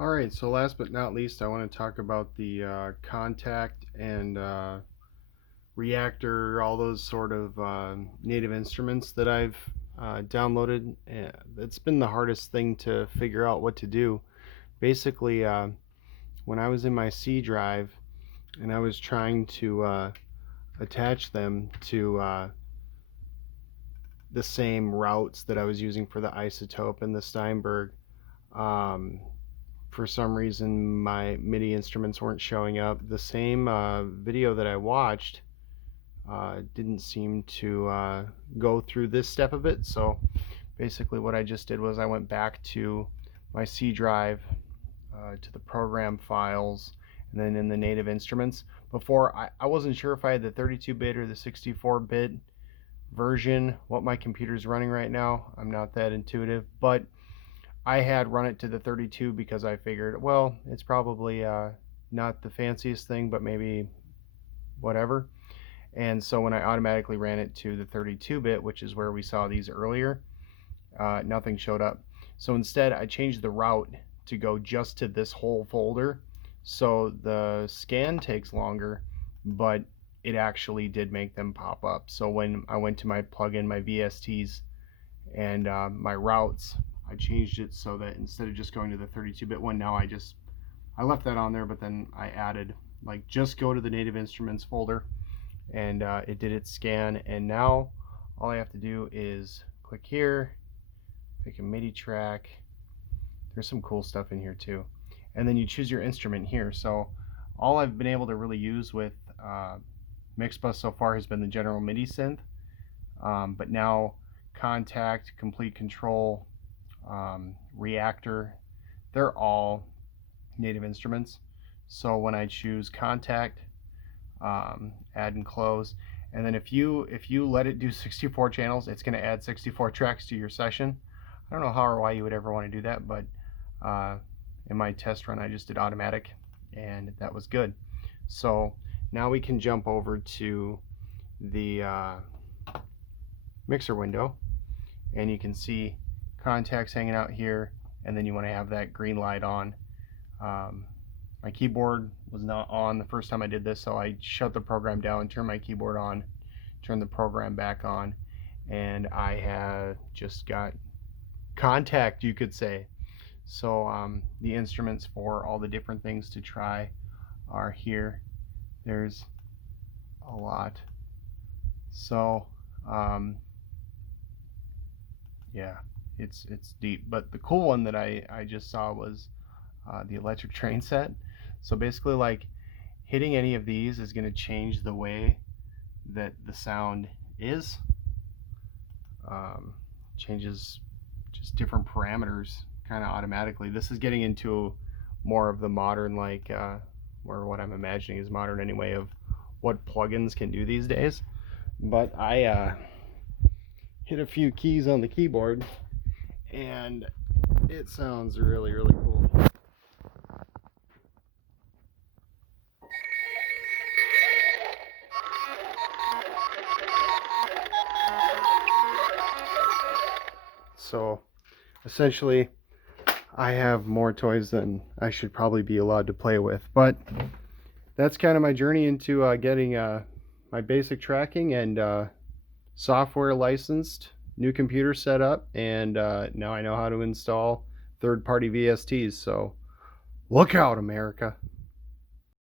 Alright, so last but not least, I want to talk about the Kontakt and Reactor, all those sort of native instruments that I've downloaded. It's been the hardest thing to figure out what to do. Basically, when I was in my C drive and I was trying to attach them to the same routes that I was using for the isotope and the Steinberg, um, for some reason my MIDI instruments weren't showing up. The same video that I watched didn't seem to go through this step of it. So basically what I just did was I went back to my C drive, to the program files, and then in the native instruments. Before, I wasn't sure if I had the 32-bit or the 64-bit version, what my computer's running right now. I'm not that intuitive, but I had run it to the 32 because I figured, well, it's probably not the fanciest thing, but maybe whatever. And so when I automatically ran it to the 32-bit, which is where we saw these earlier, nothing showed up. So instead, I changed the route to go just to this whole folder. So the scan takes longer, but it actually did make them pop up. So when I went to my plugin, my VSTs, and my routes, I changed it so that instead of just going to the 32-bit one, now I left that on there, but then I added, like, just go to the native instruments folder, and it did its scan. And now all I have to do is click here, pick a MIDI track. There's some cool stuff in here too, and then you choose your instrument here. So all I've been able to really use with Mixbus so far has been the general MIDI synth, but now Kontakt, Complete Control, Reactor, they're all native instruments. So when I choose Kontakt, add and close, and then if you let it do 64 channels, it's going to add 64 tracks to your session. I don't know how or why you would ever want to do that, but in my test run I just did automatic, and that was good. So now we can jump over to the mixer window, and you can see Kontakt's hanging out here, and then you want to have that green light on. My keyboard was not on the first time I did this, so I shut the program down, turned my keyboard on, turned the program back on, and I had just got Kontakt, you could say. So the instruments for all the different things to try are here. There's a lot. So yeah, it's deep. But the cool one that I just saw was the electric train set. So basically, like, hitting any of these is going to change the way that the sound is. Changes just different parameters kind of automatically. This is getting into more of the modern, like, or what I'm imagining is modern anyway, of what plugins can do these days. But I hit a few keys on the keyboard, and it sounds really, really cool. So essentially, I have more toys than I should probably be allowed to play with, but that's kind of my journey into getting my basic tracking and software licensed, new computer set up, and now I know how to install third-party VSTs. So look out, America.